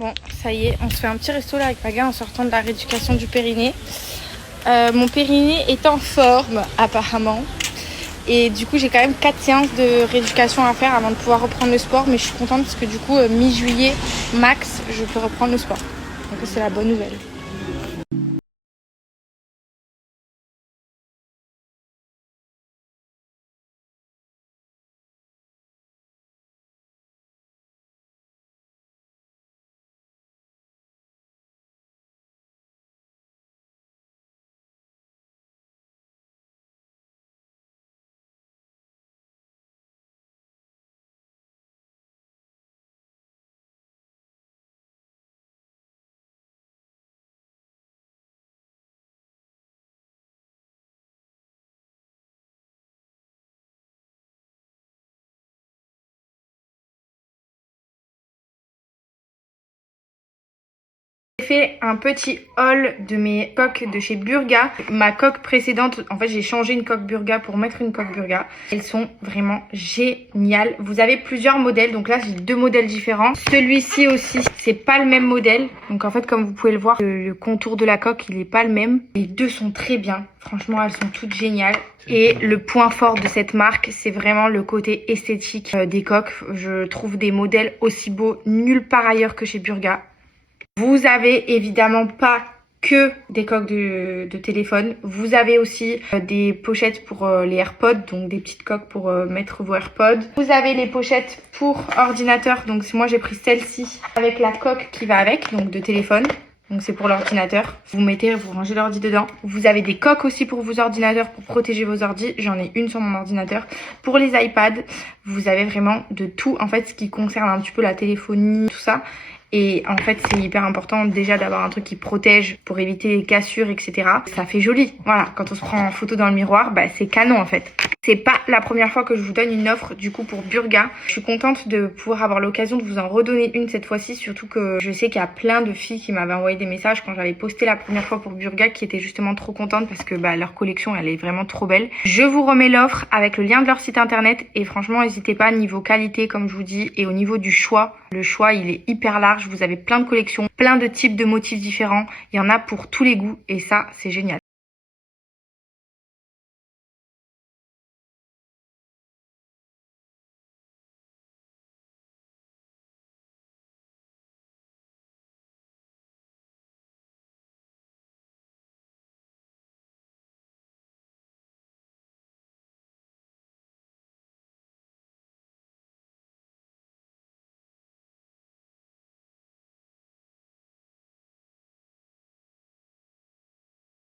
Bon, ça y est, on se fait un petit resto là avec Paga en sortant de la rééducation du périnée. Mon périnée est en forme apparemment. Et du coup, j'ai quand même 4 séances de rééducation à faire avant de pouvoir reprendre le sport. Mais je suis contente parce que du coup, mi-juillet max, je peux reprendre le sport. Donc c'est la bonne nouvelle. J'ai fait un petit haul de mes coques de chez Burga. Ma coque précédente, en fait j'ai changé une coque Burga pour mettre une coque Burga. Elles sont vraiment géniales. Vous avez plusieurs modèles, donc là j'ai 2 modèles différents. Celui-ci aussi, c'est pas le même modèle. Donc en fait comme vous pouvez le voir, le contour de la coque il est pas le même. Les deux sont très bien, franchement elles sont toutes géniales. Et le point fort de cette marque, c'est vraiment le côté esthétique des coques. Je trouve des modèles aussi beaux nulle part ailleurs que chez Burga. Vous avez évidemment pas que des coques de téléphone. Vous avez aussi des pochettes pour les AirPods, donc des petites coques pour mettre vos AirPods. Vous avez les pochettes pour ordinateur, donc moi j'ai pris celle-ci avec la coque qui va avec, donc de téléphone. Donc c'est pour l'ordinateur. Vous mettez, vous rangez l'ordi dedans. Vous avez des coques aussi pour vos ordinateurs pour protéger vos ordis. J'en ai une sur mon ordinateur. Pour les iPads, vous avez vraiment de tout en fait ce qui concerne un petit peu la téléphonie, tout ça. Et en fait, c'est hyper important déjà d'avoir un truc qui protège pour éviter les cassures, etc. Ça fait joli. Voilà, quand on se prend en photo dans le miroir, bah c'est canon en fait. C'est pas la première fois que je vous donne une offre du coup pour Burga. Je suis contente de pouvoir avoir l'occasion de vous en redonner une cette fois-ci, surtout que je sais qu'il y a plein de filles qui m'avaient envoyé des messages quand j'avais posté la première fois pour Burga qui étaient justement trop contentes parce que bah, leur collection elle est vraiment trop belle. Je vous remets l'offre avec le lien de leur site internet et franchement n'hésitez pas niveau qualité comme je vous dis et au niveau du choix. Le choix il est hyper large, vous avez plein de collections, plein de types de motifs différents, il y en a pour tous les goûts et ça c'est génial.